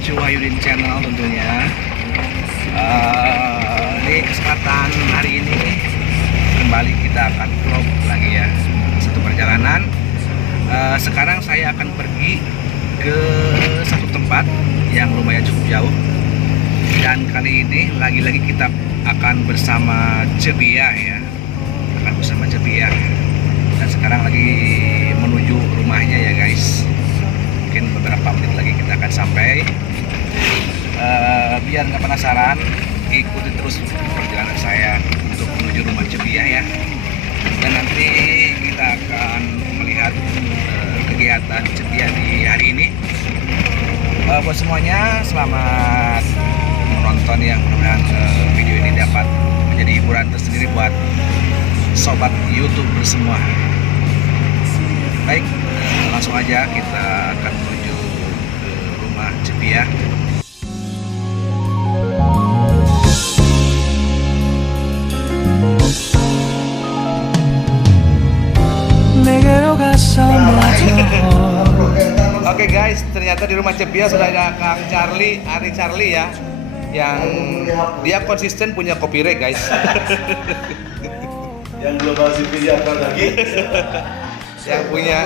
Acu Wahyudin Channel tentunya. Ini kesempatan hari ini kembali kita akan vlog lagi ya, satu perjalanan. Sekarang saya akan pergi ke satu tempat yang lumayan cukup jauh, dan kali ini lagi-lagi kita akan bersama Cebiah ya, akan bersama Cebiah. Dan sekarang lagi menuju rumahnya ya guys. Mungkin beberapa menit lagi kita akan sampai. Biar nggak penasaran, ikuti terus perjalanan saya untuk menuju rumah Cebiah ya. Dan nanti kita akan melihat kegiatan Cebiah di hari ini. Buat semuanya, selamat menonton ya. Mudah-mudahan video ini dapat menjadi hiburan tersendiri buat sobat YouTuber semua. Baik, langsung aja kita akan menuju ke rumah Cebiah. Oke guys, ternyata di rumah Cebiah sudah ada Kang Charlie, Ari Charlie ya, yang dia konsisten punya copyright guys. Yang belum masih pinjamkan lagi. Yang punya.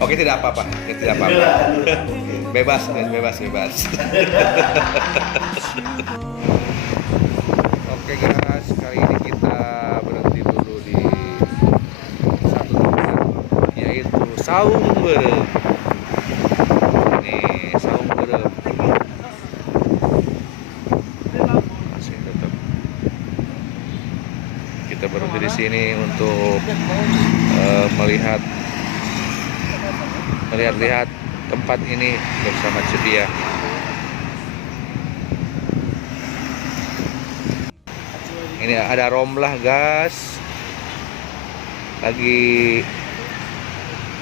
Oke, tidak apa-apa, tidak apa-apa. Bebas guys, bebas. Oke guys, kali ini kita berhenti dulu di satu tempat, yaitu Saung Berem. Ini Saung Berem. Masih tetap. Kita berhenti di sini untuk melihat tempat ini bersama Cebiah. Ini ada Romlah guys,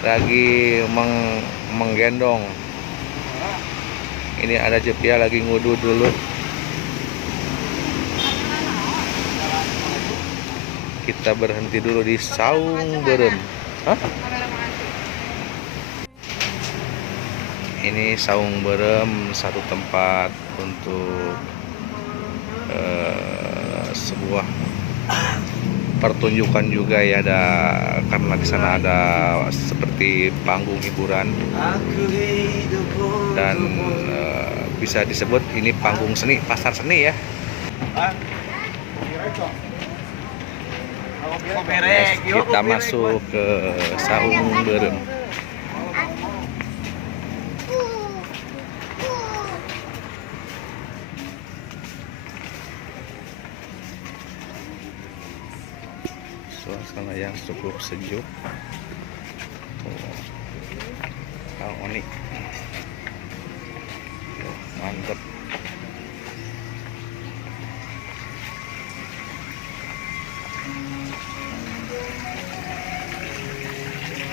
lagi menggendong. Ini ada Cebiah lagi ngudu dulu. Kita berhenti dulu di Saung Berem. Ini Saung Berem, satu tempat untuk sebuah pertunjukan juga ya, karena di sana ada seperti panggung hiburan dan bisa disebut ini panggung seni, pasar seni ya. Kita masuk ke Saung Berem. Suasana yang cukup sejuk. Harmonik. Mantap.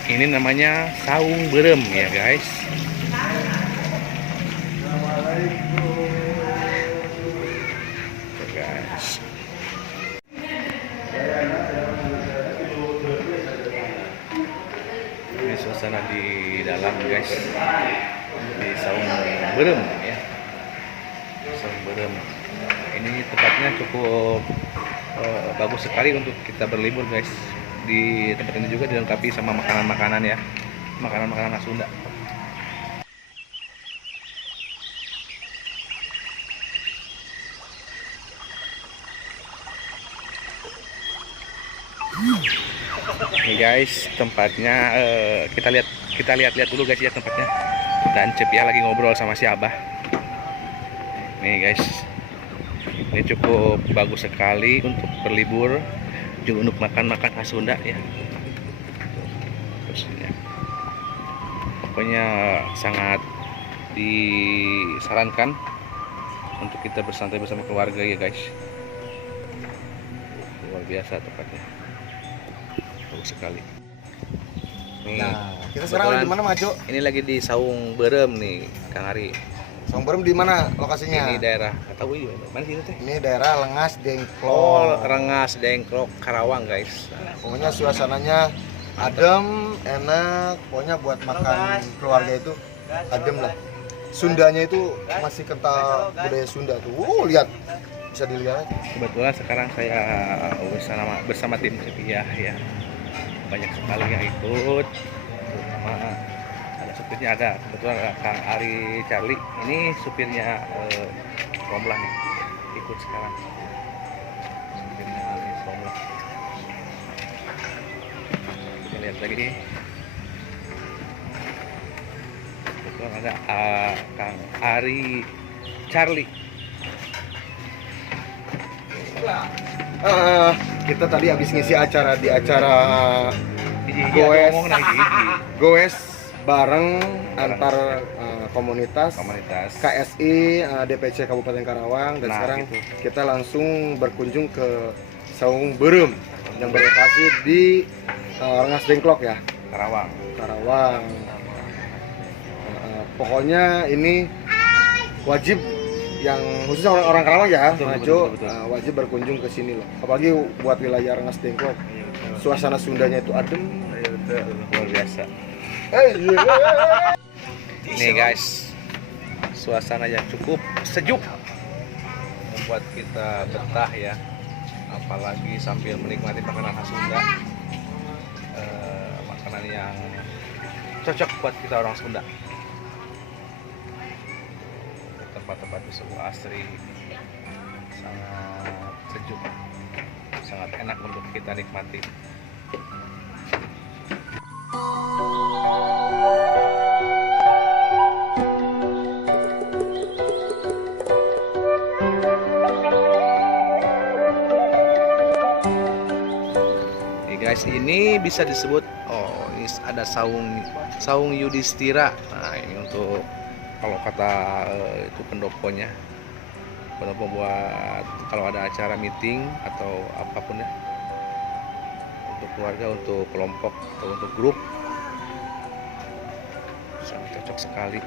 Ini namanya Saung Berem ya guys. Ini suasana di dalam guys, di Saung Berem ya. Saung Berem. Ini tempatnya cukup bagus sekali untuk kita berlibur guys. Di tempat ini juga dilengkapi sama makanan-makanan ya, makanan-makanan khas Sunda. Nih guys, tempatnya kita lihat dulu guys ya tempatnya. Dan Cebiah lagi ngobrol sama si Abah. Nih guys, ini cukup bagus sekali untuk berlibur, juga untuk makan-makan khas Sunda ya. Terusnya, pokoknya sangat disarankan untuk kita bersantai bersama keluarga ya guys. Luar biasa tempatnya, bagus sekali. Nih, Nah, kita sekarang lagi di mana, Majo? Ini lagi di Saung Berem nih, Kang Ari. Saung Berem di mana lokasinya? Ini daerah, nggak tahu ya, mana sih itu teh? Ini daerah Lengas Oh, Dengklok. Rengas Dengklok, Karawang guys. Pokoknya suasananya adem, enak. Pokoknya buat makan keluarga itu adem lah. Sundanya itu masih kental budaya Sunda tuh. Lihat, bisa dilihat. Kebetulan sekarang saya bersama tim Sepiah ya. Banyak sekali yang ikut, terutama ada supirnya, ada kebetulan ada Kang Ari Charlie, ini supirnya Romlah nih, ikut sekarang supirnya Ali Romlah. Kita lihat lagi, kebetulan ada Kang Ari Charlie. Kita tadi habis ngisi acara di acara Goes, goes bareng antar komunitas KSI DPC Kabupaten Karawang dan Nah, sekarang gitu. kita langsung berkunjung ke Saung Berem yang berlokasi di Rengas Dengklok ya, Karawang. Pokoknya ini wajib yang khususnya orang Karawang ya, Betul. wajib berkunjung ke sini loh. Apalagi buat wilayah Rengas Dengklok. Suasana Sundanya itu adem, Luar biasa. Nih guys, suasana yang cukup sejuk, membuat kita betah ya. Apalagi sambil menikmati makanan khas Sunda, makanan yang cocok buat kita orang Sunda. Tempat-tempat di sebuah asri sangat sejuk, sangat enak untuk kita nikmati. Guys, ini bisa disebut, oh ini ada saung Yudhistira. Nah ini untuk kalau kata itu pendoponya, pendopo buat kalau ada acara meeting atau apapun ya, untuk keluarga, untuk kelompok atau untuk grup, sangat cocok sekali.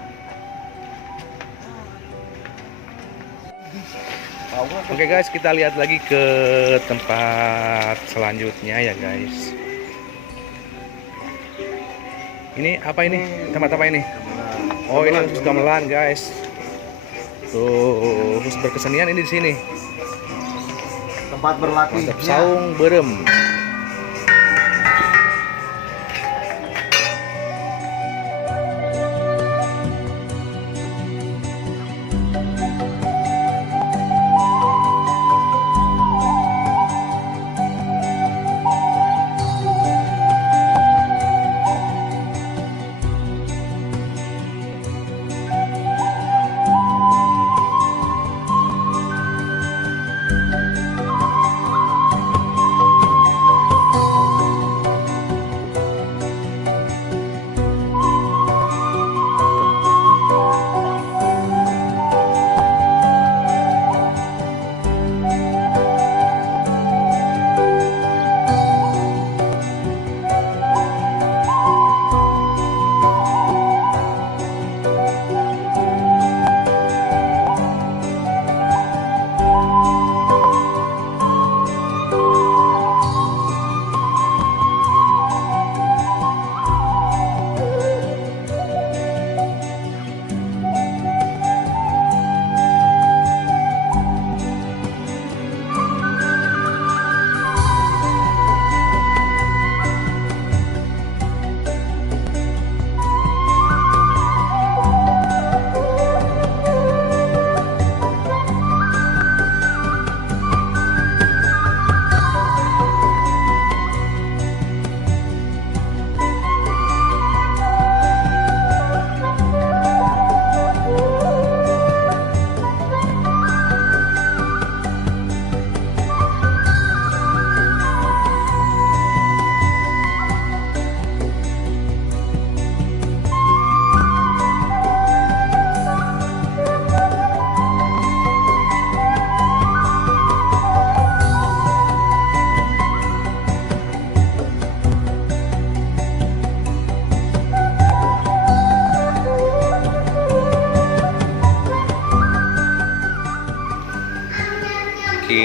Oke guys, kita lihat lagi ke tempat selanjutnya ya guys. Ini apa ini? Tempat apa ini? Oh ini khusus gamelan guys. Tuh khusus berkesenian ini di sini. tempat berlatih. Mantap, Saung Berem.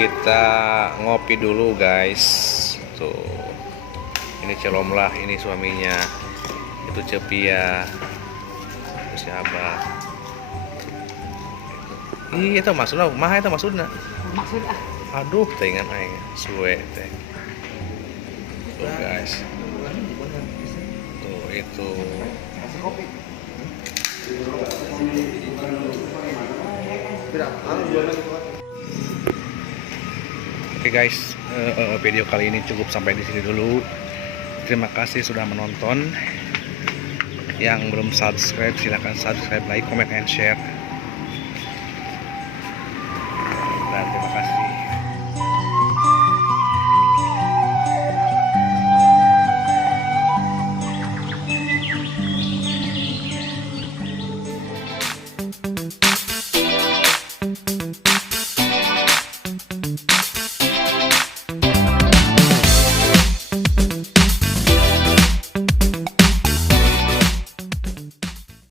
kita ngopi dulu guys. Tuh, ini Celomlah, ini suaminya, itu Cepia, itu si Abah. Ih, itu maksudnya, mah itu maksudnya. Maksudnya Aduh, tengan aing suwe teh. Tuh guys. Tuh itu. Oke guys, video kali ini cukup sampai di sini dulu. Terima kasih sudah menonton. Yang belum subscribe silahkan subscribe, like, comment, and share. Dan terima kasih.